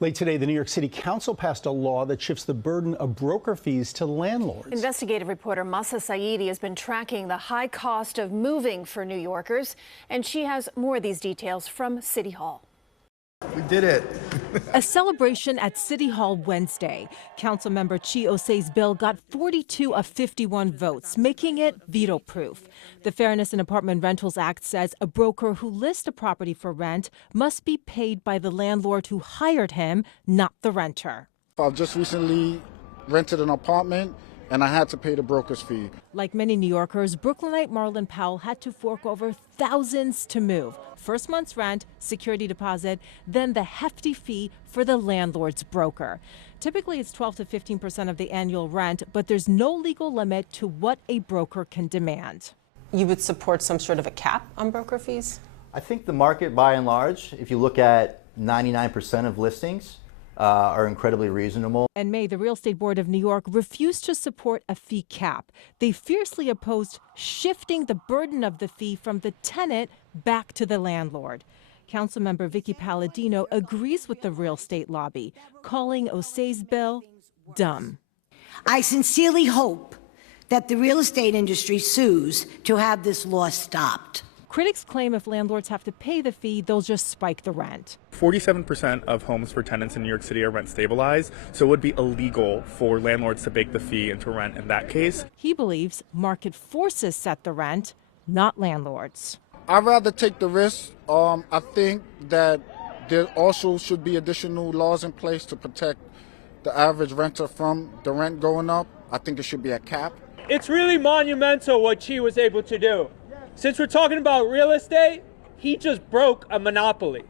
Late today, the New York City Council passed a law that shifts the burden of broker fees to landlords. Investigative reporter Mahsa Saeidi has been tracking the high cost of moving for New Yorkers, and she has more of these details from City Hall. We did it. A celebration at City Hall Wednesday. Councilmember Chi Osei's bill got 42 of 51 votes, making it veto-proof. The Fairness in Apartment Rentals Act says a broker who lists a property for rent must be paid by the landlord who hired him, not the renter. I've just recently rented an apartment, and I had to pay the broker's fee. Like many New Yorkers, Brooklynite Marlon Powell had to fork over thousands to move. First month's rent, security deposit, then the hefty fee for the landlord's broker. Typically, it's 12 to 15% of the annual rent, but there's no legal limit to what a broker can demand. You would support some sort of a cap on broker fees? I think the market, by and large, if you look at 99% of listings, are incredibly reasonable. In May, the Real Estate Board of New York refused to support a fee cap. They fiercely opposed shifting the burden of the fee from the tenant back to the landlord. Councilmember Vicky Palladino agrees with the real estate lobby, calling Osei's bill dumb. I sincerely hope that the real estate industry sues to have this law stopped. Critics claim if landlords have to pay the fee, they'll just spike the rent. 47% of homes for tenants in New York City are rent stabilized, so it would be illegal for landlords to bake the fee into rent in that case. He believes market forces set the rent, not landlords. I'd rather take the risk. I think that there also should be additional laws in place to protect the average renter from the rent going up. I think there should be a cap. It's really monumental what Chi was able to do. Since we're talking about real estate, he just broke a monopoly.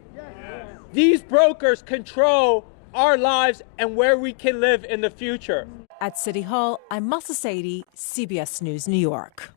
These brokers control our lives and where we can live in the future. At City Hall, I'm Mahsa Saeidi, CBS News New York.